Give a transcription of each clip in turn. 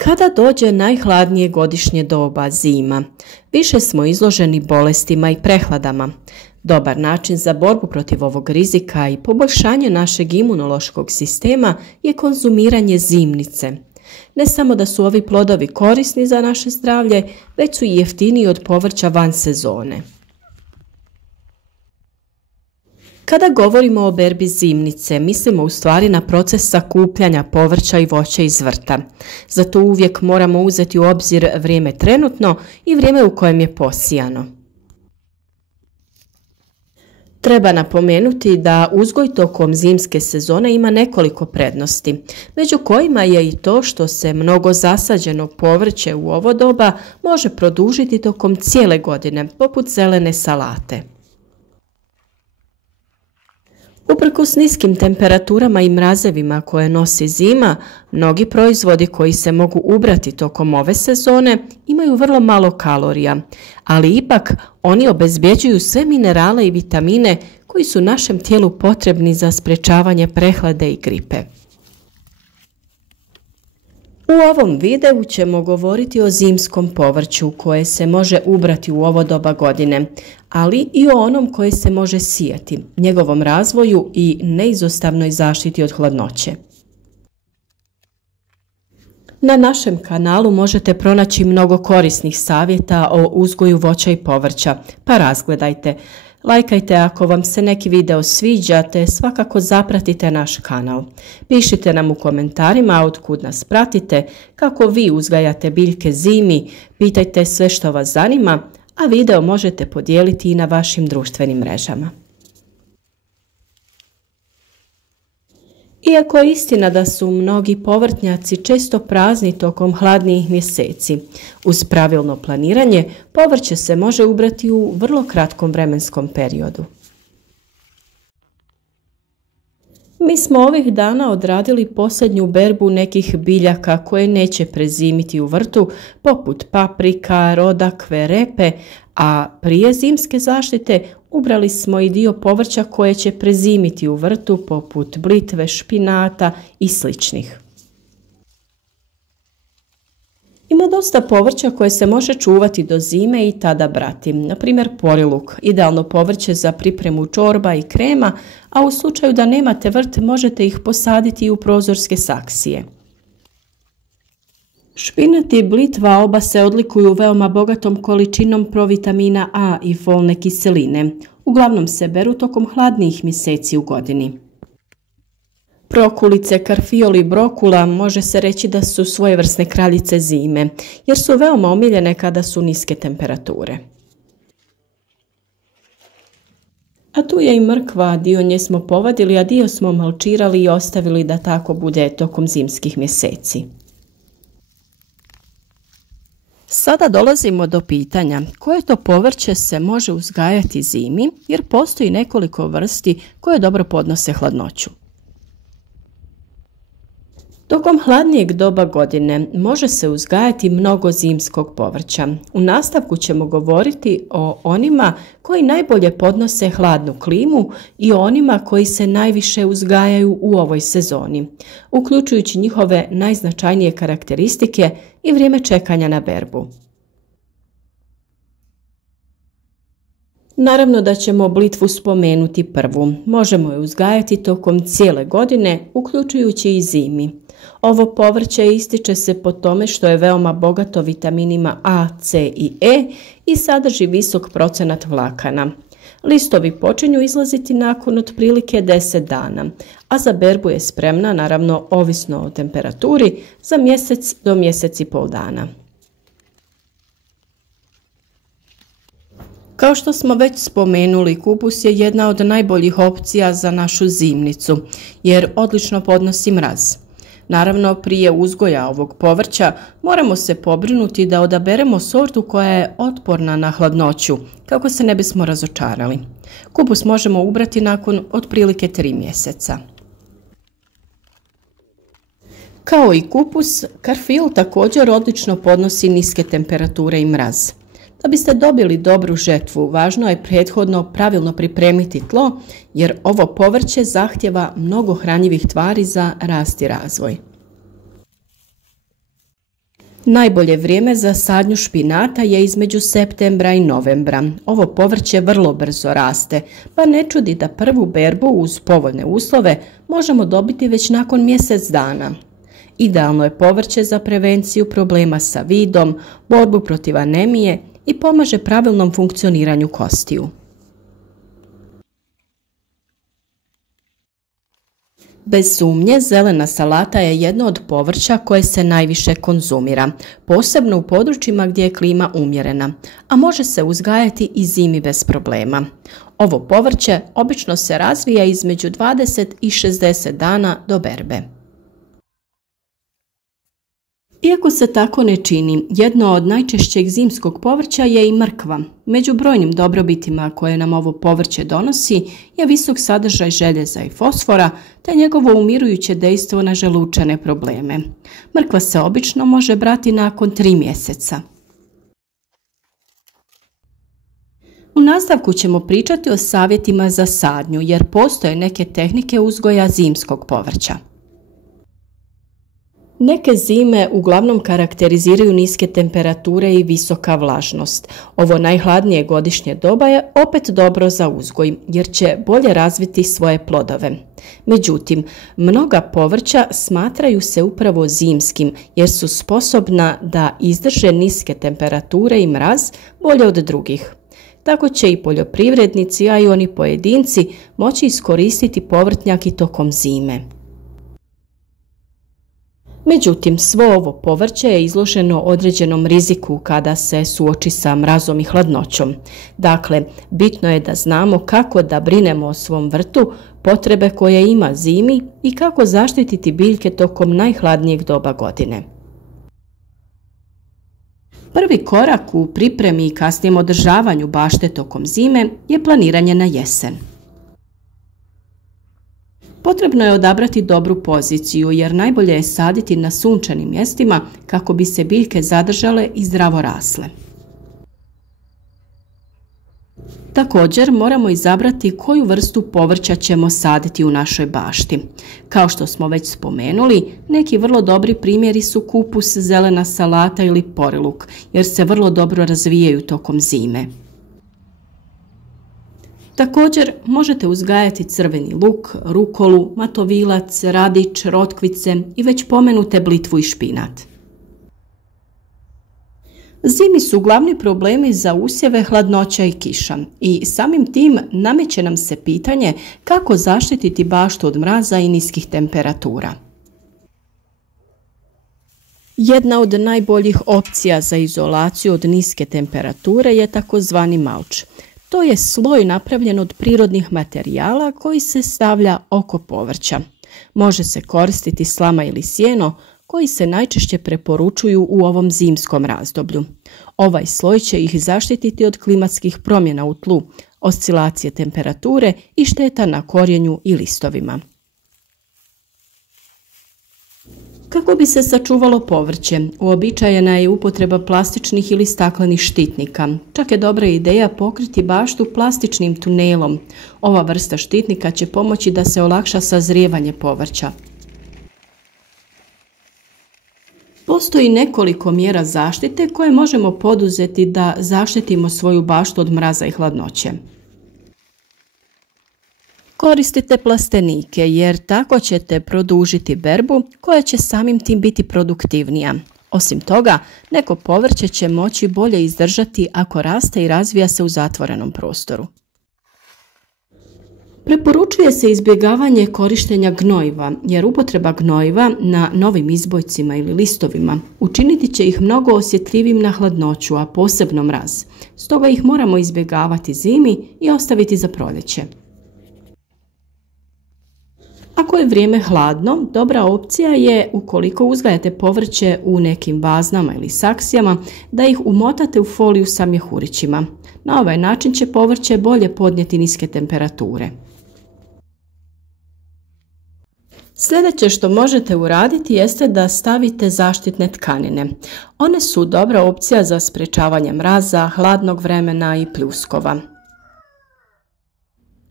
Kada dođe najhladnije godišnje doba, zima, više smo izloženi bolestima i prehladama. Dobar način za borbu protiv ovog rizika i poboljšanje našeg imunološkog sistema je konzumiranje zimnice. Ne samo da su ovi plodovi korisni za naše zdravlje, već su i jeftiniji od povrća van sezone. Kada govorimo o berbi zimnice, mislimo u stvari na proces sakupljanja povrća i voća iz vrta. Zato uvijek moramo uzeti u obzir vrijeme trenutno i vrijeme u kojem je posijano. Treba napomenuti da uzgoj tokom zimske sezone ima nekoliko prednosti, među kojima je i to što se mnogo zasađeno povrće u ovo doba može produžiti tokom cijele godine, poput zelene salate. Uprkos niskim temperaturama i mrazevima koje nosi zima, mnogi proizvodi koji se mogu ubrati tokom ove sezone imaju vrlo malo kalorija, ali ipak oni obezbjeđuju sve minerale i vitamine koji su našem tijelu potrebni za sprječavanje prehlade i gripe. U ovom videu ćemo govoriti o zimskom povrću koje se može ubrati u ovo doba godine, ali i o onom koje se može sijati, njegovom razvoju i neizostavnoj zaštiti od hladnoće. Na našem kanalu možete pronaći mnogo korisnih savjeta o uzgoju voća i povrća, pa razgledajte. Lajkajte ako vam se neki video sviđa, te svakako zapratite naš kanal. Pišite nam u komentarima otkud nas pratite, kako vi uzgajate biljke zimi, pitajte sve što vas zanima, a video možete podijeliti i na vašim društvenim mrežama. Iako je istina da su mnogi povrtnjaci često prazni tokom hladnijih mjeseci, uz pravilno planiranje povrće se može ubrati u vrlo kratkom vremenskom periodu. Mi smo ovih dana odradili posljednju berbu nekih biljaka koje neće prezimiti u vrtu, poput paprika, rodakve, repe, a prije zimske zaštite ubrali smo i dio povrća koje će prezimiti u vrtu, poput blitve, špinata i sličnih. Ima dosta povrća koje se može čuvati do zime i tada brati, na primjer poriluk, idealno povrće za pripremu čorba i krema, a u slučaju da nemate vrt možete ih posaditi i u prozorske saksije. Špinat i blitva oba se odlikuju veoma bogatom količinom provitamina A i folne kiseline. Uglavnom se beru tokom hladnijih mjeseci u godini. Prokulice, karfiol i brokula može se reći da su svojevrsne kraljice zime, jer su veoma omiljene kada su niske temperature. A tu je i mrkva, dio nje smo povadili, a dio smo malčirali i ostavili da tako bude tokom zimskih mjeseci. Sada dolazimo do pitanja koje to povrće se može uzgajati zimi, jer postoji nekoliko vrsti koje dobro podnose hladnoću. Tokom hladnijeg doba godine može se uzgajati mnogo zimskog povrća. U nastavku ćemo govoriti o onima koji najbolje podnose hladnu klimu i o onima koji se najviše uzgajaju u ovoj sezoni, uključujući njihove najznačajnije karakteristike i vrijeme čekanja na berbu. Naravno da ćemo blitvu spomenuti prvu. Možemo je uzgajati tokom cijele godine, uključujući i zimi. Ovo povrće ističe se po tome što je veoma bogato vitaminima A, C i E i sadrži visok procenat vlakana. Listovi počinju izlaziti nakon otprilike 10 dana, a za berbu je spremna, naravno ovisno o temperaturi, za mjesec do mjesec i pol dana. Kao što smo već spomenuli, kupus je jedna od najboljih opcija za našu zimnicu, jer odlično podnosi mraz. Naravno, prije uzgoja ovog povrća moramo se pobrinuti da odaberemo sortu koja je otporna na hladnoću, kako se ne bismo razočarali. Kupus možemo ubrati nakon otprilike 3 mjeseca. Kao i kupus, karfil također odlično podnosi niske temperature i mraz. Da biste dobili dobru žetvu, važno je prethodno pravilno pripremiti tlo, jer ovo povrće zahtjeva mnogo hranjivih tvari za rast i razvoj. Najbolje vrijeme za sadnju špinata je između septembra i novembra. Ovo povrće vrlo brzo raste, pa ne čudi da prvu berbu uz povoljne uslove možemo dobiti već nakon mjesec dana. Idealno je povrće za prevenciju problema sa vidom, borbu protiv anemije i pomaže pravilnom funkcioniranju kostiju. Bez sumnje, zelena salata je jedno od povrća koje se najviše konzumira, posebno u područjima gdje je klima umjerena, a može se uzgajati i zimi bez problema. Ovo povrće obično se razvija između 20 i 60 dana do berbe. Iako se tako ne čini, jedno od najčešćeg zimskog povrća je i mrkva. Među brojnim dobrobitima koje nam ovo povrće donosi je visok sadržaj željeza i fosfora te njegovo umirujuće dejstvo na želučane probleme. Mrkva se obično može brati nakon 3 mjeseca. U nastavku ćemo pričati o savjetima za sadnju jer postoje neke tehnike uzgoja zimskog povrća. Neke zime uglavnom karakteriziraju niske temperature i visoka vlažnost. Ovo najhladnije godišnje doba je opet dobro za uzgoj jer će bolje razviti svoje plodove. Međutim, mnoga povrća smatraju se upravo zimskim jer su sposobna da izdrže niske temperature i mraz bolje od drugih. Tako će i poljoprivrednici, a i oni pojedinci moći iskoristiti povrtnjak i tokom zime. Međutim, svo ovo povrće je izloženo određenom riziku kada se suoči sa mrazom i hladnoćom. Dakle, bitno je da znamo kako da brinemo o svom vrtu, potrebe koje ima zimi i kako zaštititi biljke tokom najhladnijeg doba godine. Prvi korak u pripremi i kasnijem održavanju bašte tokom zime je planiranje na jesen. Potrebno je odabrati dobru poziciju jer najbolje je saditi na sunčanim mjestima kako bi se biljke zadržale i zdravo rasle. Također moramo izabrati koju vrstu povrća ćemo saditi u našoj bašti. Kao što smo već spomenuli, neki vrlo dobri primjeri su kupus, zelena salata ili poriluk jer se vrlo dobro razvijaju tokom zime. Također možete uzgajati crveni luk, rukolu, matovilac, radič, rotkvice i već pomenute blitvu i špinat. Zimi su glavni problemi za usjeve hladnoća i kiša i samim tim nameće nam se pitanje kako zaštititi baštu od mraza i niskih temperatura. Jedna od najboljih opcija za izolaciju od niske temperature je takozvani malč. To je sloj napravljen od prirodnih materijala koji se stavlja oko povrća. Može se koristiti slama ili sjeno koji se najčešće preporučuju u ovom zimskom razdoblju. Ovaj sloj će ih zaštititi od klimatskih promjena u tlu, oscilacije temperature i šteta na korijenju i listovima. Kako bi se sačuvalo povrće, uobičajena je upotreba plastičnih ili staklenih štitnika. Čak je dobra ideja pokriti baštu plastičnim tunelom. Ova vrsta štitnika će pomoći da se olakša sazrijevanje povrća. Postoji nekoliko mjera zaštite koje možemo poduzeti da zaštitimo svoju baštu od mraza i hladnoće. Koristite plastenike jer tako ćete produžiti berbu koja će samim tim biti produktivnija. Osim toga, neko povrće će moći bolje izdržati ako raste i razvija se u zatvorenom prostoru. Preporučuje se izbjegavanje korištenja gnojiva jer upotreba gnojiva na novim izbojcima ili listovima učiniti će ih mnogo osjetljivim na hladnoću, a posebno mraz. Stoga ih moramo izbjegavati zimi i ostaviti za proljeće. Ako je vrijeme hladno, dobra opcija je, ukoliko uzgajate povrće u nekim vaznama ili saksijama, da ih umotate u foliju sa mjehurićima. Na ovaj način će povrće bolje podnijeti niske temperature. Sljedeće što možete uraditi jeste da stavite zaštitne tkanine. One su dobra opcija za sprječavanje mraza, hladnog vremena i pljuskova.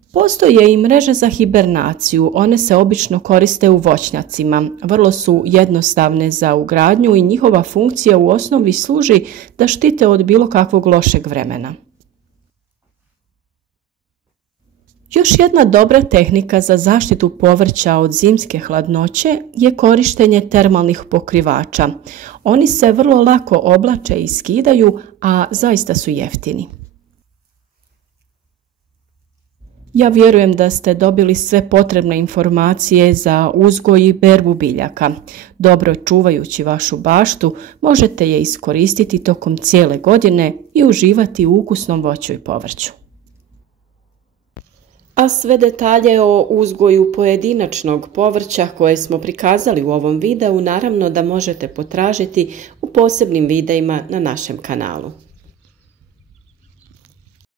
Postoje i mreže za hibernaciju, one se obično koriste u voćnjacima, vrlo su jednostavne za ugradnju i njihova funkcija u osnovi služi da štite od bilo kakvog lošeg vremena. Još jedna dobra tehnika za zaštitu povrća od zimske hladnoće je korištenje termalnih pokrivača. Oni se vrlo lako oblače i skidaju, a zaista su jeftini. Ja vjerujem da ste dobili sve potrebne informacije za uzgoj i berbu biljaka. Dobro čuvajući vašu baštu, možete je iskoristiti tokom cijele godine i uživati u ukusnom voću i povrću. A sve detalje o uzgoju pojedinačnog povrća koje smo prikazali u ovom videu naravno da možete potražiti u posebnim videima na našem kanalu.